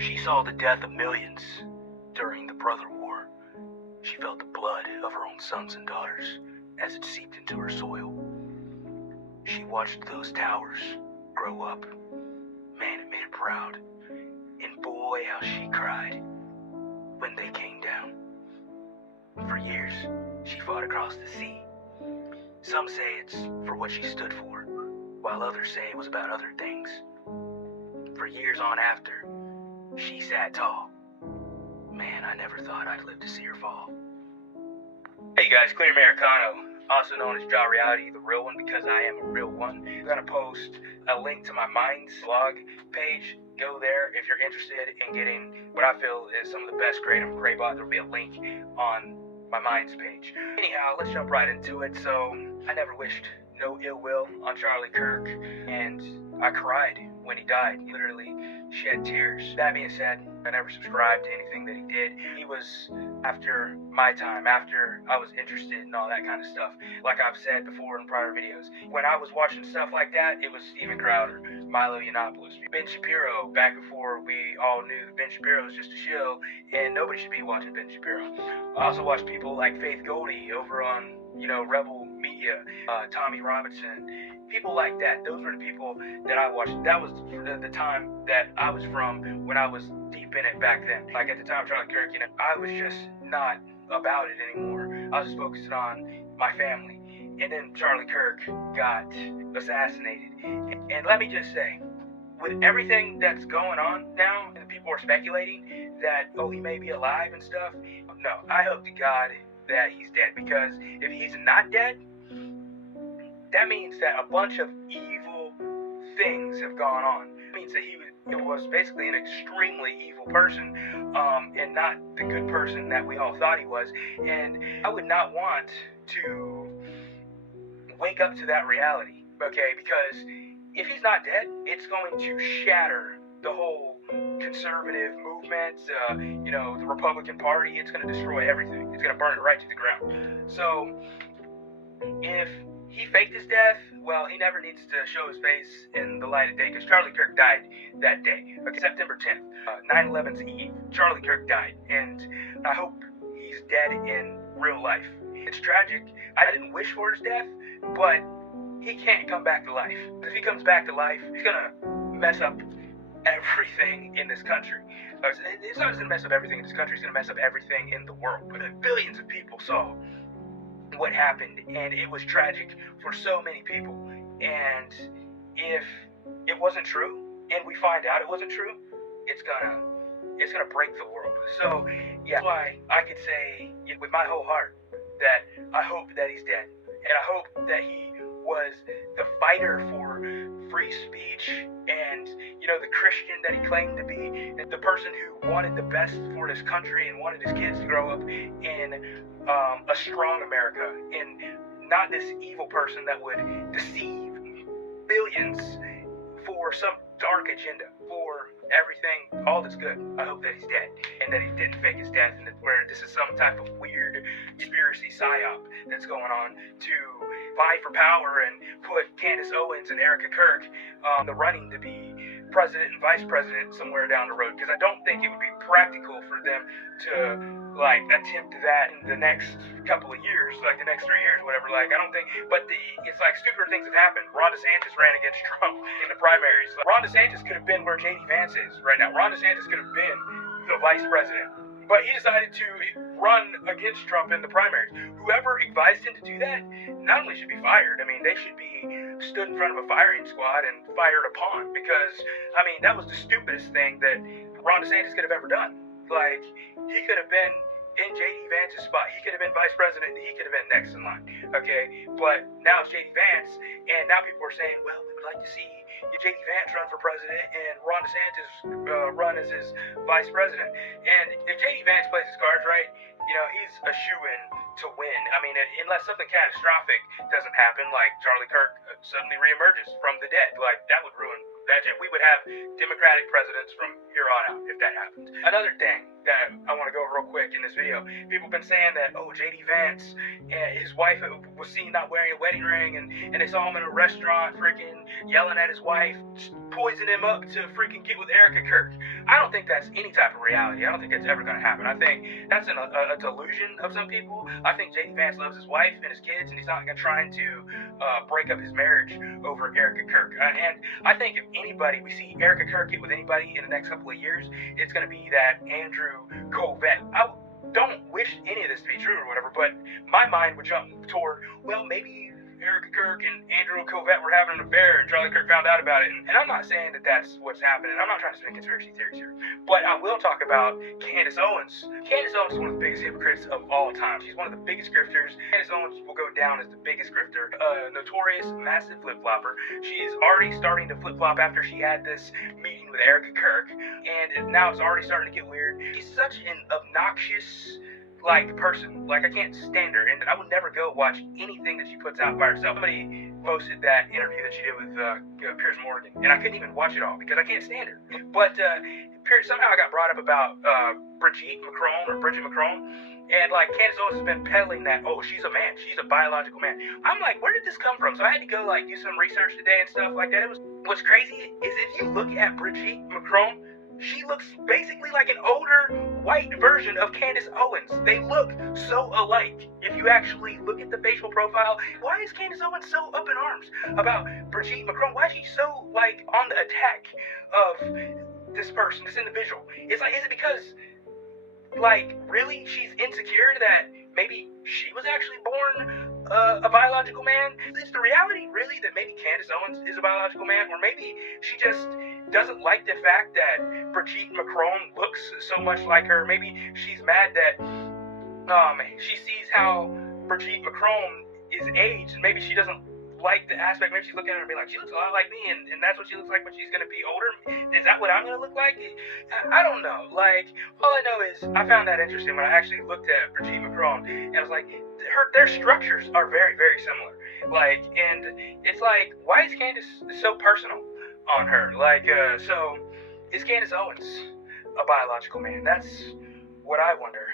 She saw the death of millions during the Brother War. She felt the blood of her own sons and daughters as it seeped into her soil. She watched those towers grow up. Man, it made her proud. And boy, how she cried when they came down. For years, she fought across the sea. Some say it's for what she stood for, while others say it was about other things. For years on after, she sat tall. Man, I never thought I'd live to see her fall. Hey guys, Clear Americano, also known as Jaw Reality, the real one, because I am a real one. I'm gonna post a link to my Minds blog page. Go there if you're interested in getting what I feel is some of the best Kratom Kraybot. There'll be a link on my Minds page. Anyhow, let's jump right into it. So, I never wished no ill will on Charlie Kirk, and I cried when he died. Literally shed tears. That being said, I never subscribed to anything that he did. He was after my time, after I was interested in all that kind of stuff. Like I've said before in prior videos, when I was watching stuff like that, it was Steven Crowder, Milo Yiannopoulos, Ben Shapiro, back before we all knew that Ben Shapiro was just a shill and nobody should be watching Ben Shapiro. I also watched people like Faith Goldie over on, Rebel Media, Tommy Robinson, people like that. Those were the people that I watched. That was the time that I was from, when I was deep in it back then. Like at the time of Charlie Kirk, I was just not about it anymore. I was just focusing on my family. And then Charlie Kirk got assassinated. And let me just say, with everything that's going on now, and people are speculating that, he may be alive and stuff, no, I hope to God that he's dead, because if he's not dead, that means that a bunch of evil things have gone on. It means that he was basically an extremely evil person, and not the good person that we all thought he was. And I would not want to wake up to that reality, okay? Because if he's not dead, it's going to shatter the whole conservative movement, the Republican Party. It's going to destroy everything. It's going to burn it right to the ground. So, if he faked his death, well, he never needs to show his face in the light of day, because Charlie Kirk died that day, September 10th, 9/11's Eve. Charlie Kirk died, and I hope he's dead in real life. It's tragic. I didn't wish for his death, but he can't come back to life. If he comes back to life, he's gonna mess up everything in this country. It's not just gonna mess up everything in this country, it's gonna mess up everything in the world. Billions of people saw what happened, and it was tragic for so many people. And if it wasn't true, and we find out it wasn't true, it's gonna break the world. So yeah, that's why I could say with my whole heart that I hope that he's dead, and I hope that he was the fighter for free speech, and the Christian that he claimed to be, and the person who wanted the best for this country and wanted his kids to grow up in a strong America, and not this evil person that would deceive billions for some dark agenda, for everything, all that's good. I hope that he's dead, and that he didn't fake his death, and where this is some type of weird conspiracy psyop that's going on to vie for power and put Candace Owens and Erica Kirk on the running to be president and vice president somewhere down the road, because I don't think it would be practical for them to attempt that in the next couple of years, like the next 3 years, whatever. I don't think, but it's like stupider things have happened. Ron DeSantis ran against Trump in the primaries. Ron DeSantis could have been where JD Vance is right now. Ron DeSantis could have been the vice president, but he decided to run against Trump in the primaries. Whoever advised him to do that not only should be fired, they should be stood in front of a firing squad and fired upon, because that was the stupidest thing that Ron DeSantis could have ever done. He could have been in JD Vance's spot. He could have been vice president, and he could have been next in line, okay? But now it's JD Vance, and now people are saying, well, we would like to see JD Vance run for president and Ron DeSantis run as his vice president. And if JD Vance plays his cards right, he's a shoo-in to win. Unless something catastrophic doesn't happen, like Charlie Kirk suddenly reemerges from the dead, that would ruin that. We would have Democratic presidents from here on out if that happened. Another thing that I want to go real quick in this video. People have been saying that, oh, J.D. Vance and his wife was seen not wearing a wedding ring, and they saw him in a restaurant freaking yelling at his wife, poison him up to freaking get with Erica Kirk. I don't think that's any type of reality. I don't think that's ever going to happen. I think that's a delusion of some people. I think J.D. Vance loves his wife and his kids, and he's not trying to break up his marriage over Erica Kirk. And I think if anybody, we see Erica Kirk get with anybody in the next couple of years, it's going to be that Andrew Covett. I don't wish any of this to be true or whatever, but my mind would jump toward, well, maybe Erica Kirk and Andrew Covett were having an affair and Charlie Kirk found out about it. And I'm not saying that that's what's happening. I'm not trying to spin conspiracy theories here. But I will talk about Candace Owens. Candace Owens is one of the biggest hypocrites of all time. She's one of the biggest grifters. Candace Owens will go down as the biggest grifter. Notorious, massive flip-flopper. She's already starting to flip-flop after she had this meeting with Erica Kirk. And now it's already starting to get weird. She's such an obnoxious person. I can't stand her, and I would never go watch anything that she puts out by herself. Somebody posted that interview that she did with Piers Morgan, and I couldn't even watch it all because I can't stand her. But somehow I got brought up about Bridget Macron, and Candace Owens has been peddling that, oh, she's a man, she's a biological man. I'm like, where did this come from? So I had to go do some research today and stuff like that. What's crazy is if you look at Bridget Macron, she looks basically like an older white version of Candace Owens. They look so alike. If you actually look at the facial profile, why is Candace Owens so up in arms about Brigitte Macron? Why is she so on the attack of this person, this individual? It's is it because really she's insecure that maybe she was actually born a biological man? Is the reality really that maybe Candace Owens is a biological man, or maybe she just doesn't like the fact that Brigitte Macron looks so much like her? Maybe she's mad that she sees how Brigitte Macron is aged, and maybe she doesn't like the aspect. Maybe she's looking at her and being like, she looks a lot like me, and that's what she looks like when she's going to be older. Is that what I'm going to look like? I don't know. All I know is I found that interesting when I actually looked at Brigitte Macron, and I was like, their structures are very, very similar. And it's why is Candace so personal on her? So is Candace Owens a biological man? That's what I wonder.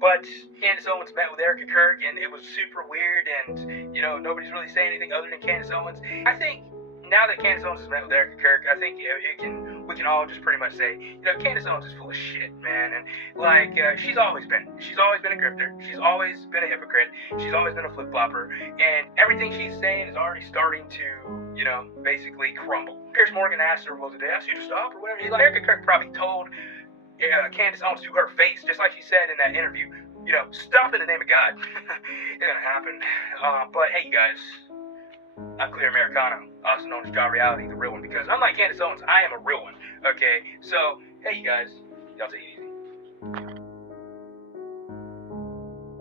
But Candace Owens met with Erica Kirk, and it was super weird, and nobody's really saying anything other than Candace Owens. I think now that Candace Owens has met with Erica Kirk, I think we can all just pretty much say, Candace Owens is full of shit, man. And she's always been a grifter. She's always been a hypocrite. She's always been a flip-flopper, and everything she's saying is already starting to basically crumble. Piers Morgan asked her, well, did they ask you to stop or whatever? Erica Kirk probably told Candace Owens to her face, just like she said in that interview, stop in the name of God. It's gonna happen. But hey, you guys, I'm Clear Americano, also known as Jaw Reality, the real one, because unlike Candace Owens, I am a real one. Okay, so hey, you guys, y'all take it easy.